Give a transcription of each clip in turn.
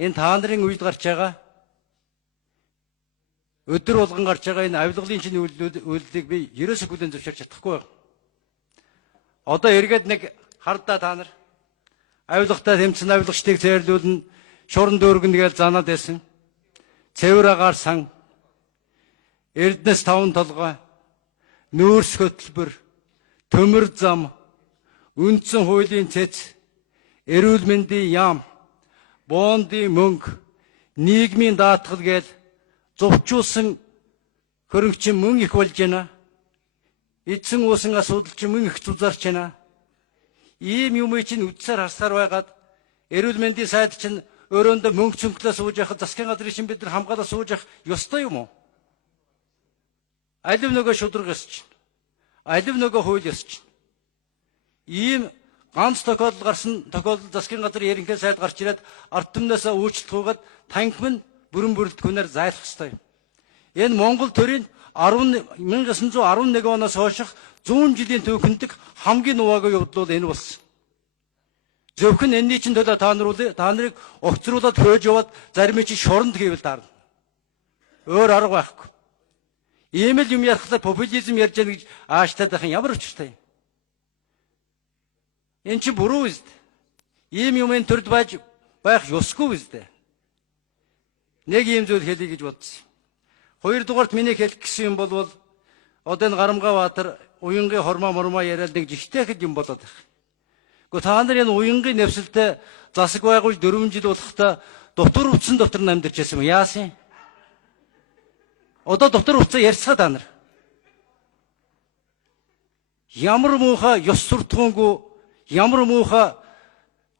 Энэ та нарын үед гарч байгаа өдөр болгон гарч байгаа энэ авилгалын шинэ үйлдэлийг би ерөөсөө бүлээн зөвшөөрч чадахгүй байна. Одоо эргээд нэг хардаа та нар авилгатай тэмцэн авилгачдыг зээрлүүлнэ, шуран дүүргэн гэж занаад байсан. Цэвэр агаар сан, Эрдэнэс таван толгой, нүүрс хөтөлбөр, төмөр зам, үндсэн хуулийн цэц, эрүүл мэндийн яам, боондын мөнгө, нийгмийн даатгал гээл зовчуулсан хөрөнгөчин мөн их болж байна. Эдсэн уусан асуудал чинь мөн их зузаарч байна. Ийм юм чинь үдсээр харсаар байгаад эрүүл мэндийн сайд чинь өрөөндөө мөнгө цөнхлөө сууж явах, засгийн газрын шин бид нар хамгаалаа сууж явах ёстой юм уу? Алив нөгөө шудраг ёс чинь, алив нөгөө хууль ёс чинь. Ийм ганц тохиолдол гарсан тохиолдол засгийн газрын ерөнхий сайд гарч ирээд ард түмнээсээ үйлчлэх хуугаад танхим нь бүрэн бүрэлдэхүүнээр зайлах ёстой. Энэ Монгол төрийн 1911 оноос хойших 100 жилийн түүхэндэг хамгийн нуваагүй явдал бол энэ болсон. Зөвхөн энэний чинь төлөө та нарыг огцруулаад хөөж яваад зарим нь чинь шоронд хийвэл таарна. Өөр арга байхгүй. Ийм л юм ярихлаар популизм ярьж байгаа гэж ааштай байх юм ямар учиртай юм. Энэ чинь буруу үст. Ийм юмын төрд байх ёсгүй үст. Нэг ийм зүйл хэлье гэж бодсон. Хоёрдугаарт миний хэлэх гэсэн юм бол одоо энэ Гарамгаабаатар уянгийн хормоо мормоо яриад нэг жигтэй хэд юм болоод байна. Гэхдээ та нар энэ уянгийн нэвсэлтэй засаг байгуулж 4 жил болохтой дотор утсан дотор амьдарч байсан юм яасан? Одоо дотор утсаа ярьцгаа та нар. Ямар муухай ёс суртахуунгүй, ямар муухай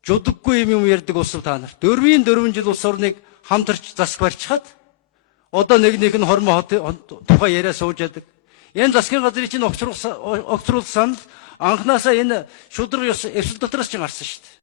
жудаггүй юм ярьдаг улсав та нар. 4 жил улс орныг хамтарч засаг барьчихад одоо нэг нь хормоо тухай яриа сууж яадаг. Энэ засгийн газрын чинь огцруулсан анхнаасаа энэ шудраг ёс эвсэл дотроос чинь гарсан шүү дээ.